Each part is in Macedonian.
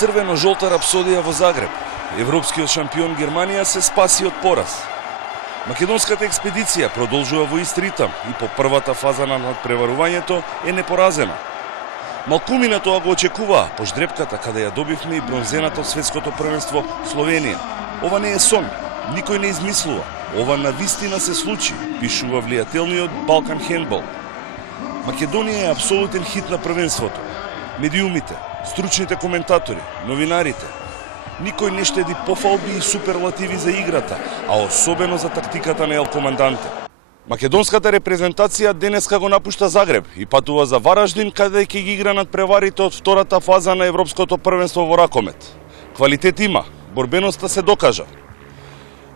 Црвено-жолта рапсодија во Загреб. Европскиот шампион Германија се спаси од пораз. Македонската експедиција продолжува во ист ритам и по првата фаза на надпреварувањето е непоразена. Малкумина тоа го очекуваа по ждрепката каде ја добивме и бронзената од светското првенство Словенија. Ова не е сон, никој не измислува. Ова навистина се случи, пишува влијателниот Балкан Хендбол. Македонија е апсолутен хит на првенството. Медиумите, стручните коментатори, новинарите. Никој не штеди пофалби и суперлативи за играта, а особено за тактиката на Ел Команданте. Македонската репрезентација денеска го напушта Загреб и патува за Вараждин, каде ќе ги игра надпреварите од втората фаза на Европското првенство во ракомет. Квалитет има, борбеноста се докажа.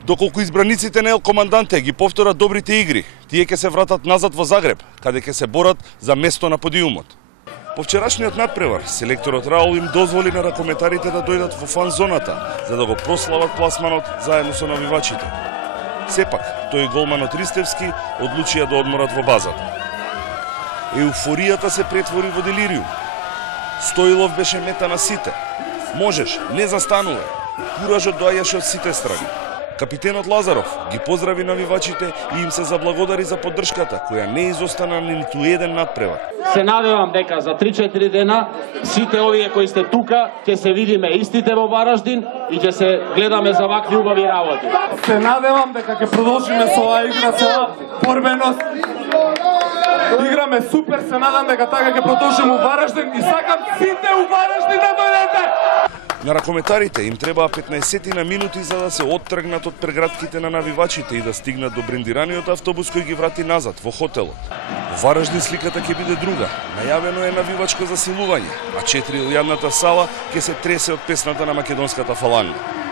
Доколку избраниците на Ел Команданте ги повторат добрите игри, тие ќе се вратат назад во Загреб, каде ќе се борат за место на подиумот. По вчерашниот надпревар, селекторот Раул им дозволи на ракометарите да дојдат во фан зоната, за да го прослават пласманот заедно со навивачите. Сепак, тој голманот Ристевски одлучија да одморат во базата. Еуфоријата се претвори во делириум. Стоилов беше мета на сите. Можеш, не застанувај. Куражот доаѓаше од сите страни. Капитенот Лазаров ги поздрави навивачите и им се заблагодари за поддршката, која не изостана ни ниту еден надпревар. Се надевам дека за 3-4 дена сите овие кои сте тука ќе се видиме истите во Вараждин и ќе се гледаме за вакви убави работи. Се надевам дека ќе продолжиме со оваа игра, со оваа борбеност. Играме супер, се надам дека така ќе продолжиме у Вараждин и сакам сите у Вараждин да дојдете. На ракометарите им требаа 15 на минути за да се оттргнат од прегратките на навивачите и да стигнат до брендираниот автобус кој ги врати назад во хотелот. Во Вараждин сликата ќе биде друга. Најавено е навивачко засилување, а 4-илјадната сала ќе се тресе од песната на македонската фаланга.